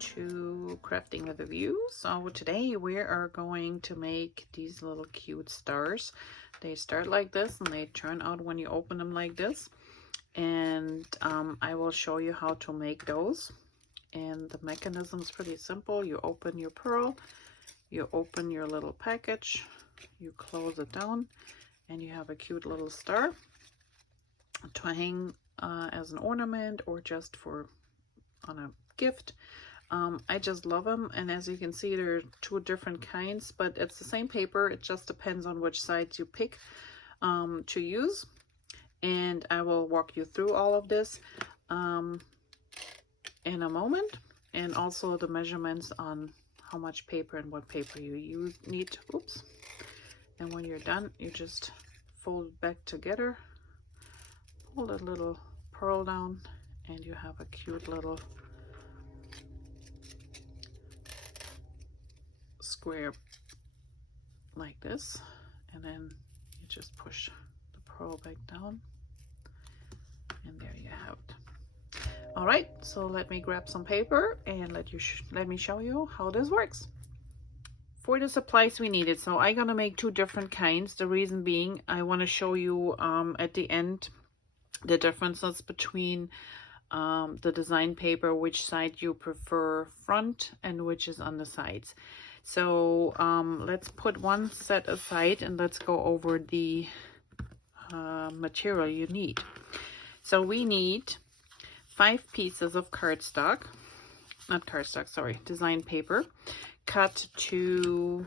to Crafting with a View. So today we are going to make these little cute stars. They start like this and they turn out when you open them like this. And I will show you how to make those. And the mechanism is pretty simple. You open your pearl, you open your little package, you close it down, and you have a cute little star to hang as an ornament or just for on a gift. I just love them, and as you can see, there are two different kinds, but it's the same paper. It just depends on which sides you pick to use, and I will walk you through all of this in a moment, and also the measurements on how much paper and what paper you need. Oops. And when you're done, you just fold it back together, pull that little pearl down, and you have a cute little square like this. And then you just push the pearl back down, and there you have it. All right, so let me grab some paper and let me show you how this works. For the supplies we needed, so I'm gonna make two different kinds. The reason being, I want to show you at the end the differences between the design paper, which side you prefer front and which is on the sides. So let's put one set aside and let's go over the material you need. So we need 5 pieces of design paper, cut to,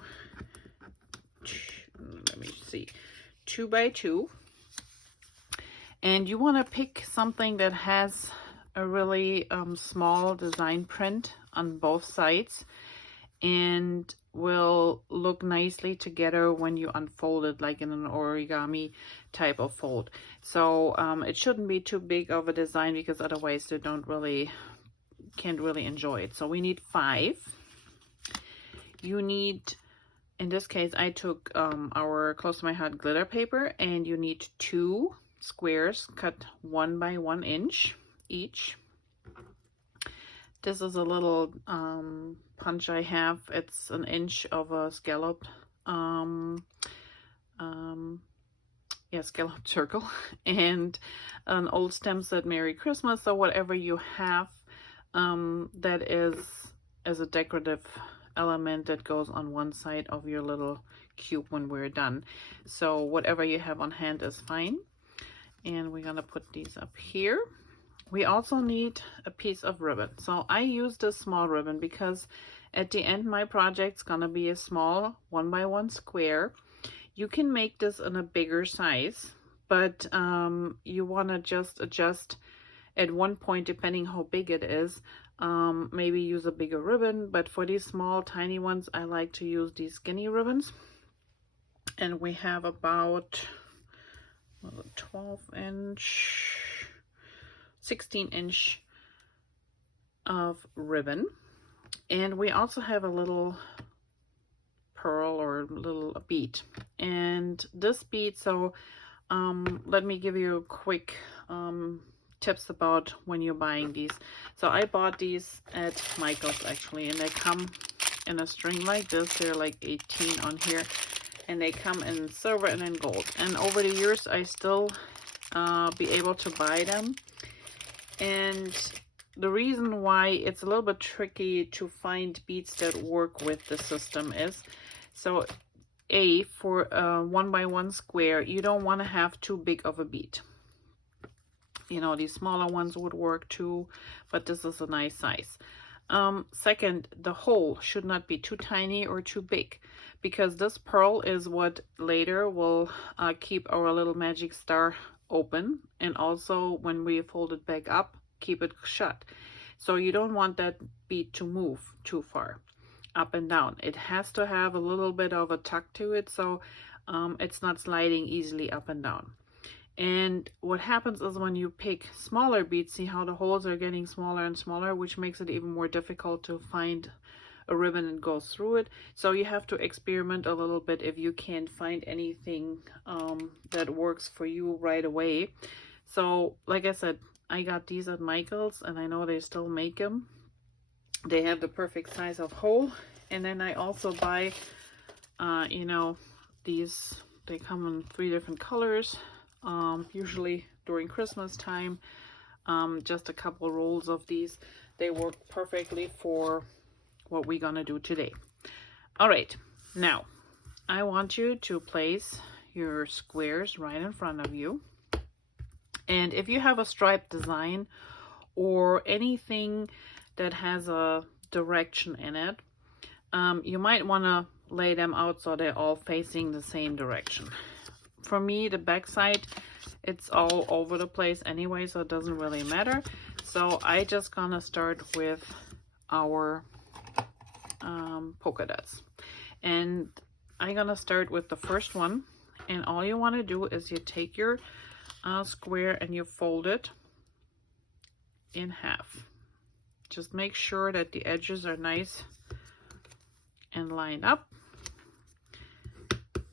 let me see, 2 by 2. And you want to pick something that has a really small design print on both sides and will look nicely together when you unfold it, like in an origami type of fold. So it shouldn't be too big of a design, because otherwise you can't really enjoy it. So we need 5. You need, in this case, I took our Close to My Heart glitter paper, and you need 2 squares cut 1 by 1 inch each. This is a little punch I have. It's 1 inch of a scalloped scalloped circle, and an old stem set Merry Christmas, or whatever you have that is as a decorative element that goes on one side of your little cube when we're done. So whatever you have on hand is fine. And we're gonna put these up here. We also need a piece of ribbon. So I use this small ribbon because at the end my project's gonna be a small 1 by 1 square. You can make this in a bigger size, but you wanna just adjust at one point depending how big it is. Maybe use a bigger ribbon, but for these small tiny ones I like to use these skinny ribbons. And we have about 12-inch, 16-inch of ribbon. And we also have a little pearl or little bead. And this bead, so let me give you a quick tips about when you're buying these. So I bought these at Michael's actually, and they come in a string like this. They're like 18 on here, and they come in silver and in gold. And over the years I still be able to buy them. And the reason why it's a little bit tricky to find beads that work with the system is, so for a 1 by 1 square, you don't want to have too big of a bead. You know, these smaller ones would work too, but this is a nice size. Second, the hole should not be too tiny or too big, because this pearl is what later will keep our little magic star open, and also when we fold it back up, keep it shut. So you don't want that bead to move too far up and down. It has to have a little bit of a tuck to it, so it's not sliding easily up and down. And what happens is when you pick smaller beads, see how the holes are getting smaller and smaller, which makes it even more difficult to find a ribbon and go through it. So you have to experiment a little bit if you can't find anything that works for you right away. So like I said, I got these at Michael's, and I know they still make them. They have the perfect size of hole. And then I also buy, you know, these, they come in 3 different colors, usually during Christmas time. Just a couple rolls of these. They work perfectly for what we're gonna do today. All right, now I want you to place your squares right in front of you. And if you have a striped design or anything that has a direction in it, you might want to lay them out so they're all facing the same direction. For me, the back side, it's all over the place anyway, so it doesn't really matter. So I just gonna start with our polka dots. And I'm gonna start with the first one. And all you want to do is you take your square and you fold it in half. Just make sure that the edges are nice and lined up,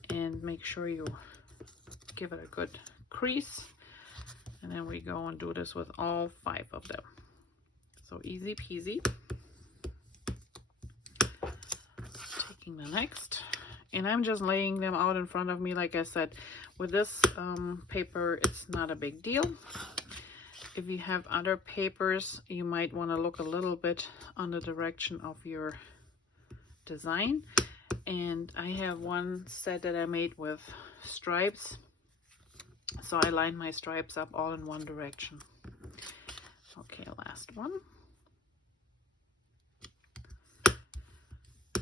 and make sure you give it a good crease. And then we go and do this with all 5 of them. So easy peasy. Taking the next, and I'm just laying them out in front of me. Like I said, with this paper, it's not a big deal. If you have other papers, you might want to look a little bit on the direction of your design. And I have one set that I made with stripes, so I lined my stripes up all in one direction. Okay, last one.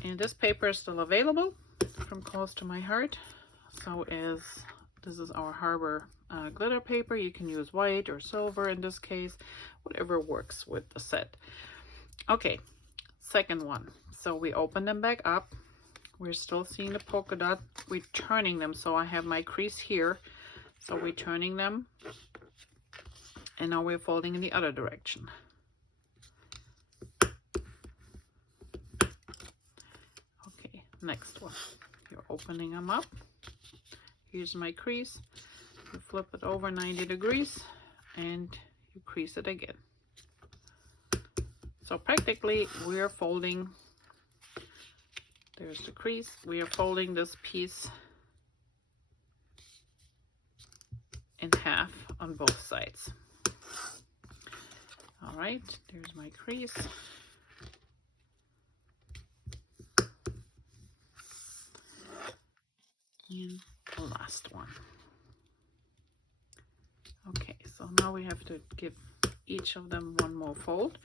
And this paper is still available from Close to My Heart. So this is our Harbor glitter paper. You can use white or silver in this case, whatever works with the set. Okay, second one. So we open them back up. We're still seeing the polka dot. We're turning them, so I have my crease here. So we're turning them, and now we're folding in the other direction. Okay, next one. You're opening them up. Here's my crease. You flip it over 90 degrees and you crease it again. So practically we're folding, there's the crease, we are folding this piece in half on both sides. All right, there's my crease. And the last one. Okay, so now we have to give each of them one more fold.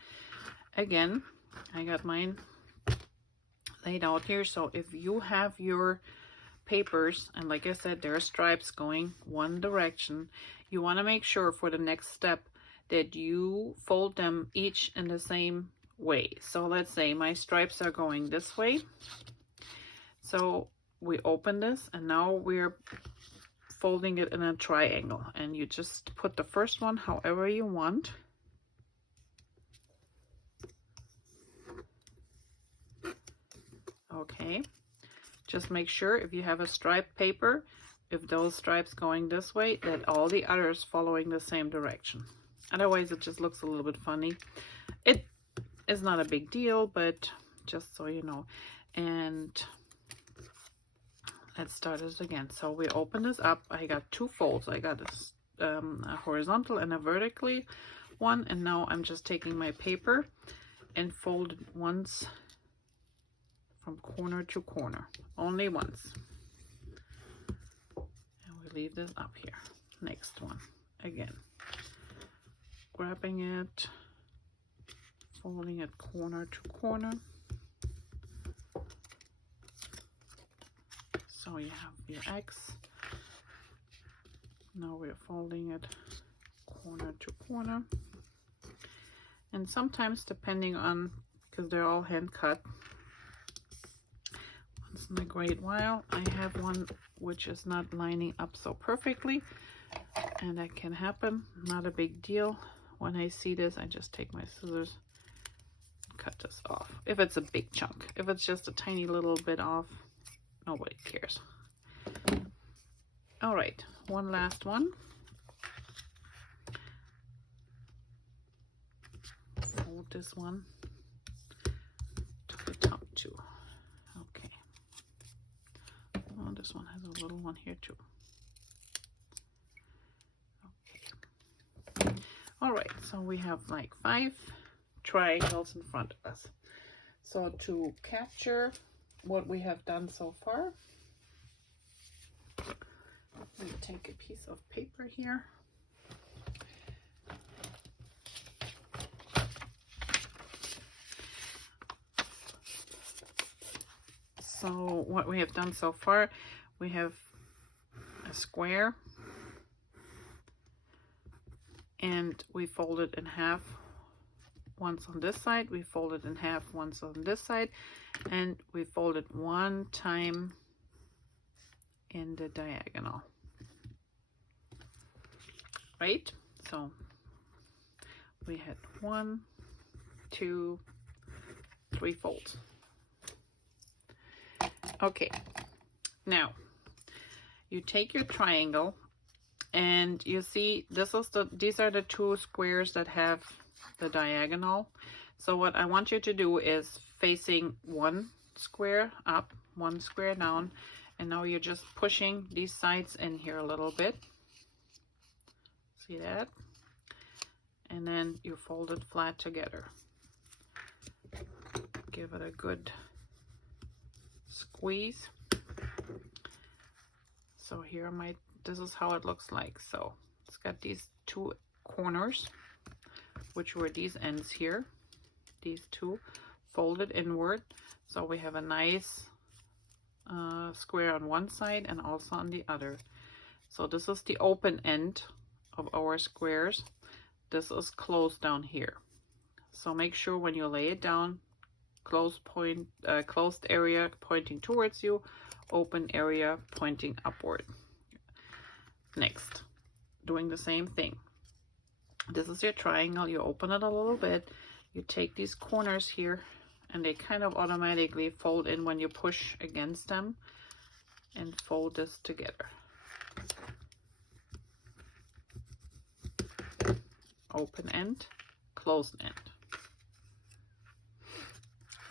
Again, I got mine laid out here, so if you have your papers, and like I said, there are stripes going one direction, you want to make sure for the next step that you fold them each in the same way. So let's say my stripes are going this way. So we open this, and now we're folding it in a triangle, and you just put the first one however you want. Okay, just make sure if you have a striped paper, if those stripes going this way, that all the others following the same direction. Otherwise it just looks a little bit funny. It is not a big deal, but just so you know. And let's start this again. So we open this up. I got 2 folds. I got this a horizontal and a vertically one, and now I'm just taking my paper and fold it once from corner to corner, only once, and we leave this up here. Next one, again, grabbing it, folding it corner to corner. So you have your X. Now we're folding it corner to corner. And sometimes, depending on, because they're all hand cut, once in a great while, I have one which is not lining up so perfectly, and that can happen. Not a big deal. When I see this, I just take my scissors and cut this off. If it's a big chunk, if it's just a tiny little bit off, nobody cares. All right, one last one. Fold this one this one has a little one here too. Okay. All right, so we have like 5 triangles in front of us. So to capture what we have done so far, we take a piece of paper here. So what we have done so far, we have a square, and we fold it in half once on this side, we fold it in half once on this side, and we fold it one time in the diagonal. Right? So we had 1, 2, 3 folds. Okay, now you take your triangle, and you see these are the 2 squares that have the diagonal. So what I want you to do is facing 1 square up, 1 square down, and now you're just pushing these sides in here a little bit. See that? And then you fold it flat together. Give it a good squeeze. So here this is how it looks like. So it's got these 2 corners, which were these ends here, these 2 folded inward. So we have a nice square on one side and also on the other. So this is the open end of our squares. This is closed down here. So make sure when you lay it down, closed area pointing towards you, open area pointing upward. Next, doing the same thing. This is your triangle. You open it a little bit. You take these corners here, and they kind of automatically fold in when you push against them, and fold this together. Open end, closed end.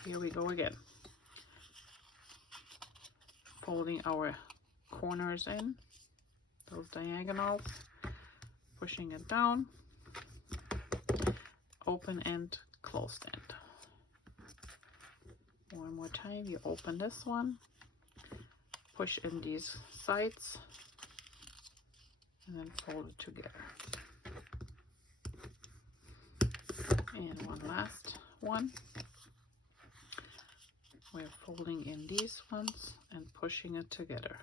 Here we go again. Folding our corners in, those diagonals, pushing it down. Open end, closed end. One more time, you open this one, push in these sides, and then fold it together. And one last one. We're folding in these ones and pushing it together.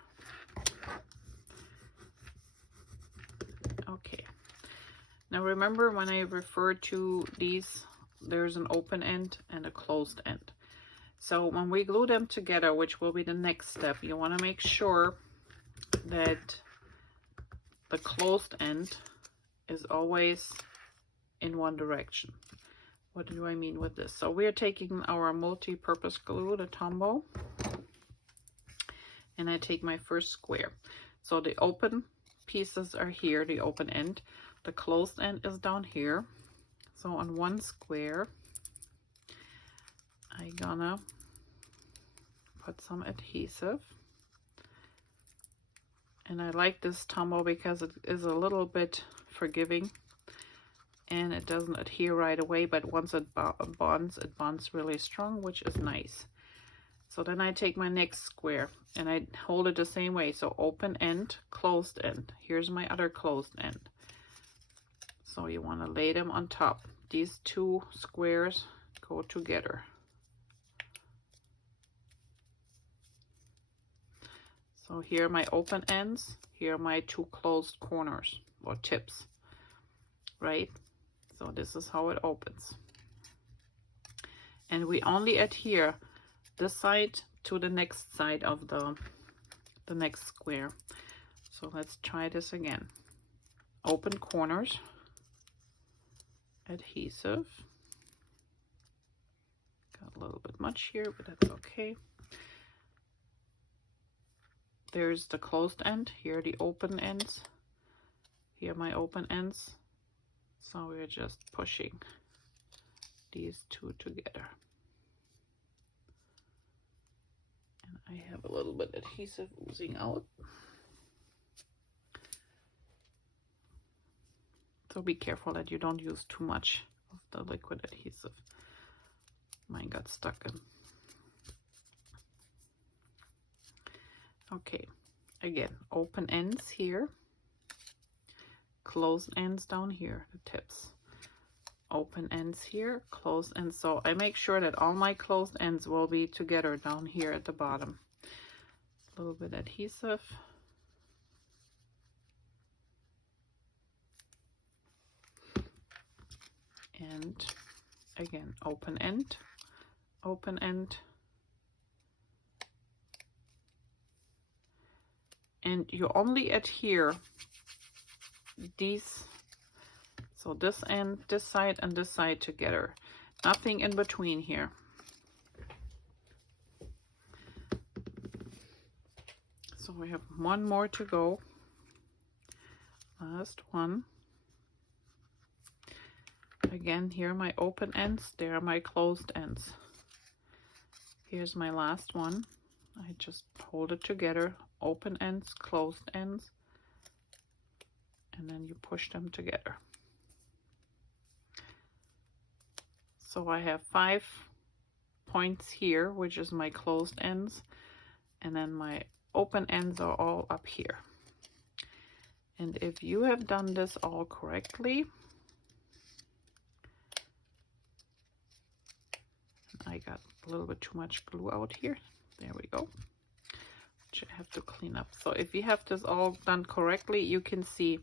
Okay. Now remember, when I refer to these, there's an open end and a closed end. So when we glue them together, which will be the next step, you want to make sure that the closed end is always in one direction. What do I mean with this? So we're taking our multi-purpose glue, the Tombow, and I take my first square. So the open pieces are here, the open end. The closed end is down here. So on one square, I'm gonna put some adhesive. And I like this Tombow because it is a little bit forgiving, and it doesn't adhere right away, but once it bonds really strong, which is nice. So then I take my next square and I hold it the same way. So open end, closed end. Here's my other closed end. So you want to lay them on top. These 2 squares go together. So here are my open ends. Here are my 2 closed corners or tips, right? So this is how it opens. And we only adhere this side to the next side of the next square. So let's try this again. Open corners, adhesive. Got a little bit much here, but that's okay. There's the closed end. Here are the open ends. Here are my open ends. So we're just pushing these 2 together. And I have a little bit adhesive oozing out. So be careful that you don't use too much of the liquid adhesive. Mine got stuck in. Okay, again, open ends here, closed ends down here, the tips. Open ends here, closed ends. So I make sure that all my closed ends will be together down here at the bottom. A little bit adhesive. And again, open end, open end. And you only adhere these, so this end, this side, and this side together. Nothing in between here. So we have one more to go. Last one. Again, here are my open ends, there are my closed ends. Here's my last one. I just hold it together, open ends, closed ends, and then you push them together. So I have 5 points here, which is my closed ends, and then my open ends are all up here. And if you have done this all correctly, I got a little bit too much glue out here. There we go. Which I have to clean up. So if you have this all done correctly, you can see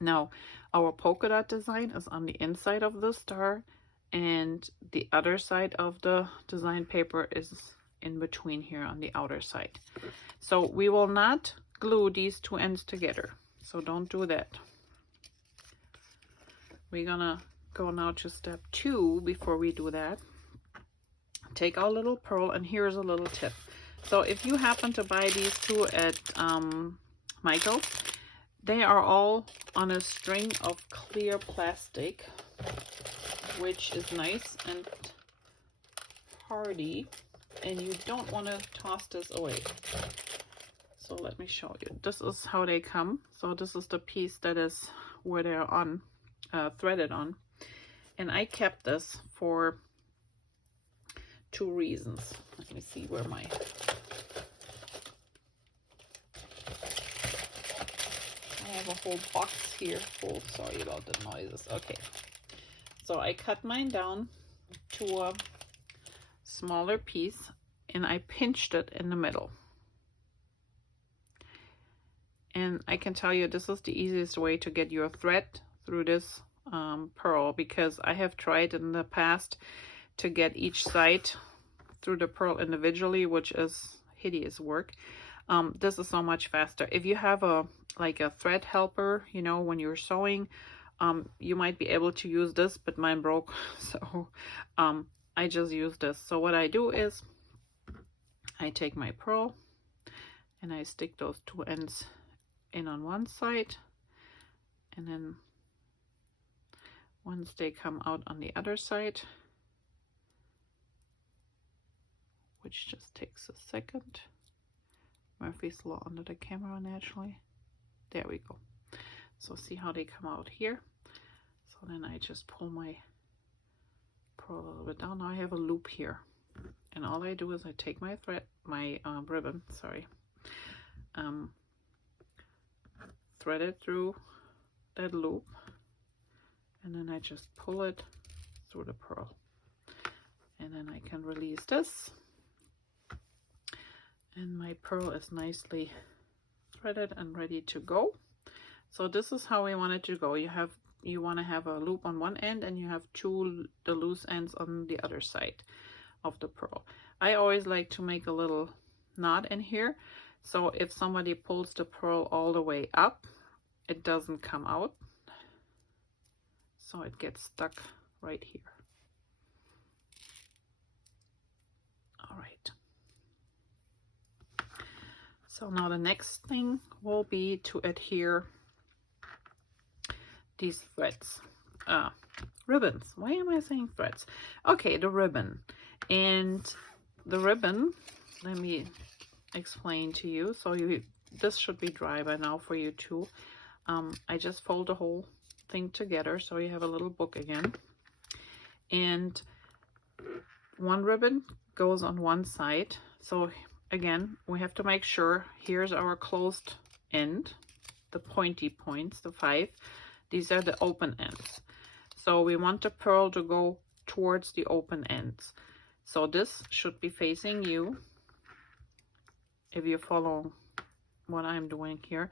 now our polka dot design is on the inside of the star, and the other side of the design paper is in between here on the outer side. So we will not glue these two ends together. So don't do that. We're gonna go now to step 2 before we do that. Take our little pearl, and here's a little tip. So if you happen to buy these two at Michael's, they are all on a string of clear plastic, which is nice and hardy, and you don't want to toss this away. So let me show you. This is how they come. So this is the piece that is where they're on, threaded on. And I kept this for 2 reasons. Let me see where my... I have a whole box here full. Sorry about the noises. Okay. So I cut mine down to a smaller piece, and I pinched it in the middle. And I can tell you this is the easiest way to get your thread through this pearl, because I have tried in the past to get each side through the pearl individually, which is hideous work. This is so much faster. If you have a thread helper, you know, when you're sewing, you might be able to use this, but mine broke, so I just use this. So what I do is I take my pearl and I stick those 2 ends in on one side, and then once they come out on the other side, which just takes a second. Murphy's Law under the camera naturally. There we go. So see how they come out here. So then I just pull my pearl a little bit down. Now I have a loop here, and all I do is I take my thread, my ribbon, sorry, thread it through that loop, and then I just pull it through the pearl, and then I can release this, and my pearl is nicely threaded and ready to go. So this is how we want it to go. You want to have a loop on one end, and you have the loose ends on the other side of the pearl. I always like to make a little knot in here, so if somebody pulls the pearl all the way up, it doesn't come out, so it gets stuck right here. All right. So now the next thing will be to adhere these threads, ribbons. Why am I saying threads? Okay, the ribbon. And the ribbon let me explain to you. So this should be dry by now for you too. I just fold the whole thing together so you have a little book again. And one ribbon goes on one side. So again, we have to make sure here's our closed end, the pointy points, the 5. These are the open ends. So we want the pearl to go towards the open ends. So this should be facing you. If you follow what I'm doing here,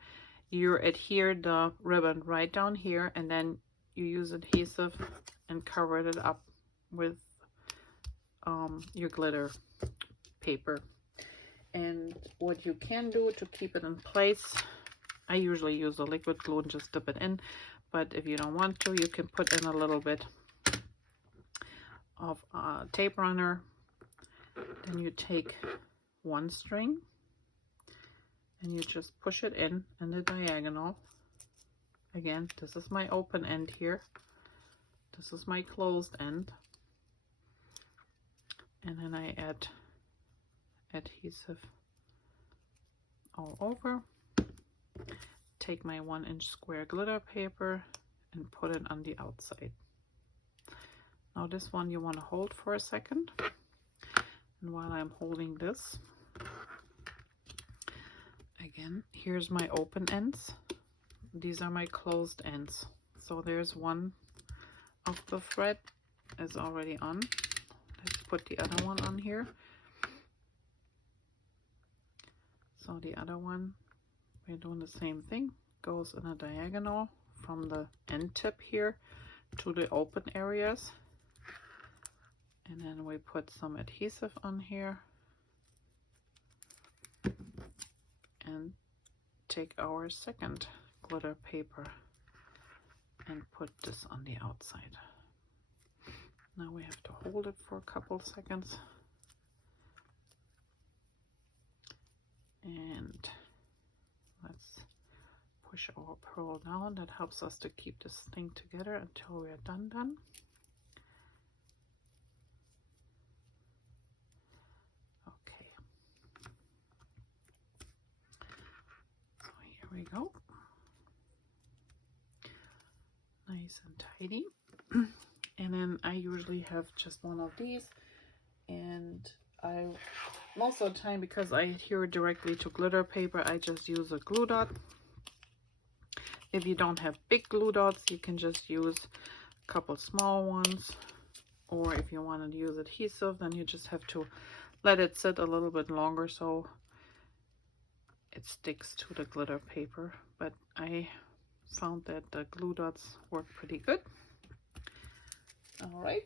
you adhere the ribbon right down here, and then you use adhesive and cover it up with your glitter paper. And what you can do to keep it in place, I usually use a liquid glue and just dip it in, but if you don't want to, you can put in a little bit of tape runner. Then you take one string and you just push it in the diagonal. Again, this is my open end here. This is my closed end. And then I add adhesive all over. Take my 1-inch square glitter paper and put it on the outside. Now this one you want to hold for a second. And while I'm holding this, again, here's my open ends. These are my closed ends. So there's one of the thread is already on. Let's put the other one on here. So the other one, we're doing the same thing. Goes in a diagonal from the end tip here to the open areas. And then we put some adhesive on here. And take our second glitter paper and put this on the outside. Now we have to hold it for a couple seconds. And let's push our pearl down. That helps us to keep this thing together until we're done. Okay. So here we go. Nice and tidy. And then I usually have just one of these, and most of the time, because I adhere directly to glitter paper, I just use a glue dot. If you don't have big glue dots, you can just use a couple small ones, or if you want to use adhesive, then you just have to let it sit a little bit longer so it sticks to the glitter paper. But I found that the glue dots work pretty good. All right,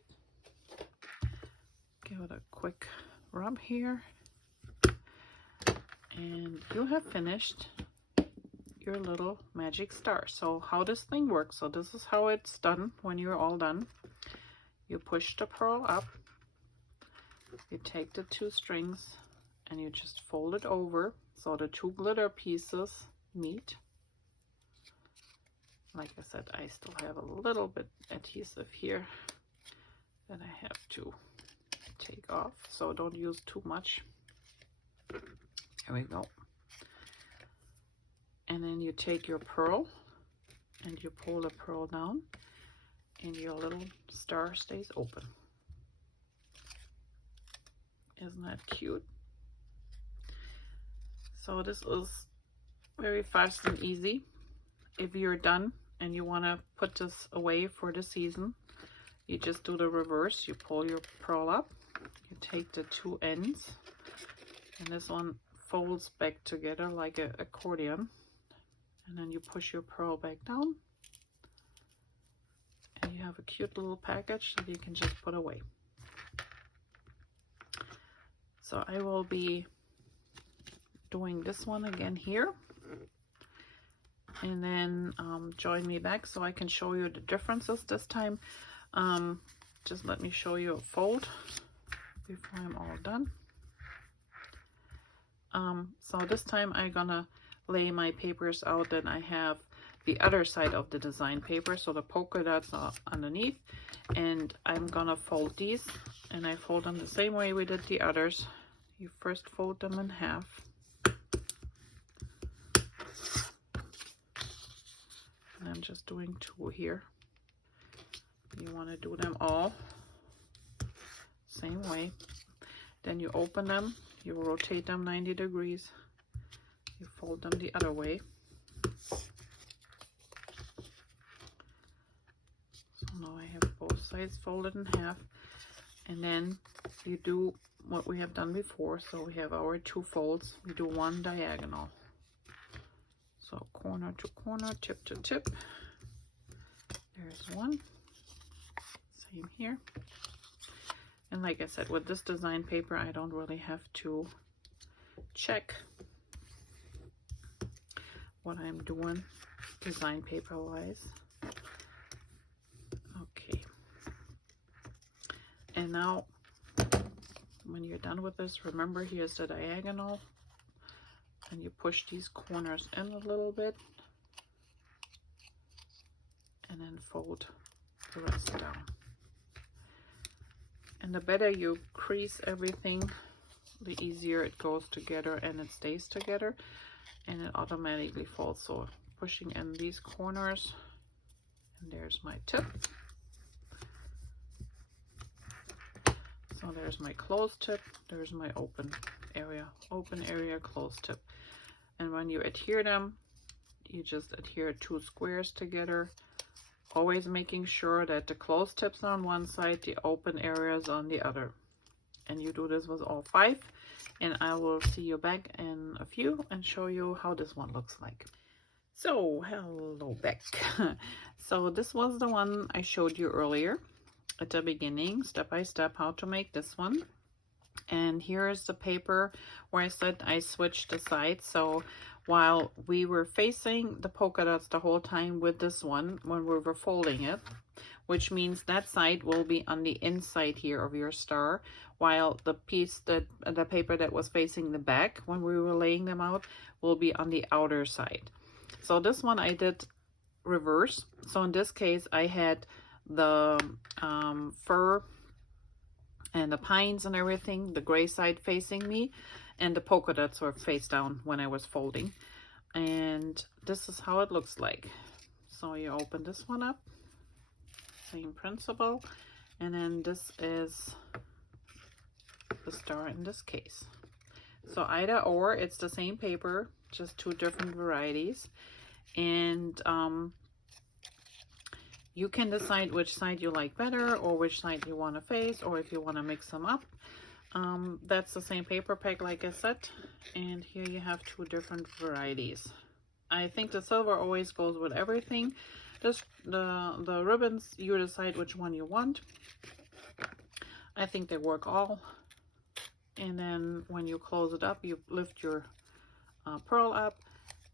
give it a quick rub here, and you have finished your little magic star. So how this thing works, so this is how it's done when you're all done. You push the pearl up, you take the 2 strings and you just fold it over so the 2 glitter pieces meet. Like I said, I still have a little bit adhesive here that I have to take off, so don't use too much. There we go. And then you take your pearl and you pull the pearl down, and your little star stays open. Isn't that cute? So this is very fast and easy. If you're done and you want to put this away for the season, you just do the reverse. You pull your pearl up, you take the 2 ends, and this one folds back together like an accordion, and then you push your pearl back down, and you have a cute little package that you can just put away. So I will be doing this one again here, and then join me back so I can show you the differences this time. Just let me show you a fold before I'm all done. So this time I'm gonna lay my papers out that I have the other side of the design paper, so the polka dots are underneath, and I'm gonna fold these, and I fold them the same way we did the others. you first fold them in half. And I'm just doing 2 here. You want to do them all same way. Then you open them, you rotate them 90 degrees, you fold them the other way. So now I have both sides folded in half, and then you do what we have done before. So we have our 2 folds, we do 1 diagonal. So corner to corner, tip to tip. There's 1. Same here. And like I said, with this design paper, I don't really have to check what I'm doing design paper wise. Okay. And now, when you're done with this, remember here's the diagonal, and you push these corners in a little bit, and then fold the rest down. And the better you crease everything, the easier it goes together and it stays together, and it automatically folds. So pushing in these corners, and there's my tip. So there's my closed tip, there's my open area, closed tip. And when you adhere them, you just adhere 2 squares together, always making sure that the closed tips are on one side, the open areas on the other. And you do this with all 5, and I will see you back in a few and show you how this one looks like. So hello back. So this was the one I showed you earlier at the beginning, step by step, how to make this one. And here's the paper where I said I switched the sides. So while we were facing the polka dots the whole time with this one, when we were folding it, which means that side will be on the inside here of your star, while the piece that the paper that was facing the back when we were laying them out will be on the outer side. So this one I did reverse. So in this case I had the fir and the pines and everything, the gray side facing me, and the polka dots were face down when I was folding. And this is how it looks like. So you open this one up, same principle, and then this is the star in this case. So either or, it's the same paper, just 2 different varieties. And you can decide which side you like better, or which side you want to face, or if you want to mix them up. That's the same paper pack, like I said, and here you have 2 different varieties. I think the silver always goes with everything. The ribbons, you decide which one you want. I think they work all. And then when you close it up, you lift your pearl up,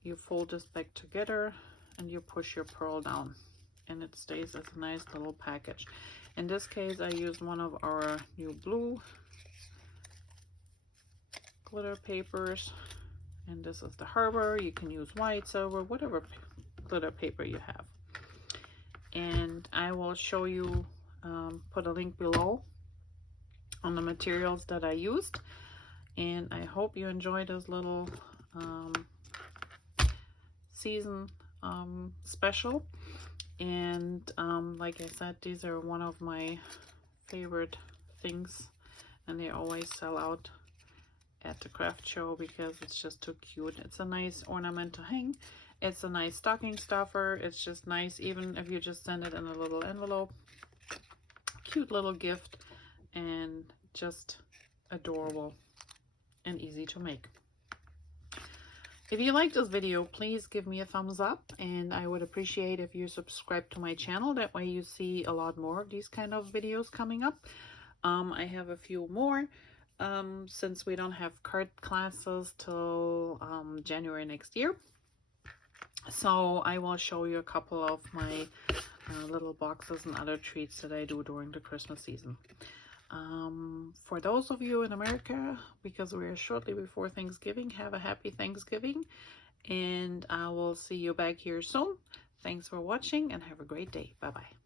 you fold this back together, and you push your pearl down, and it stays as a nice little package. In this case, I used one of our new blue glitter papers, and this is the Harbor. You can use white, silver, whatever glitter paper you have. And I will show you, put a link below on the materials that I used. And I hope you enjoy this little season special. And like I said, these are one of my favorite things, and they always sell out at the craft show because it's just too cute. It's a nice ornament to hang. It's a nice stocking stuffer. It's just nice, even if you just send it in a little envelope. Cute little gift, and just adorable and easy to make. If you like this video, please give me a thumbs up, and I would appreciate if you subscribe to my channel. That way you see a lot more of these kind of videos coming up. I have a few more since we don't have card classes till January next year. So I will show you a couple of my little boxes and other treats that I do during the Christmas season. For those of you in America, because we are shortly before Thanksgiving, have a happy Thanksgiving, and I will see you back here soon. Thanks for watching, and have a great day. Bye-bye.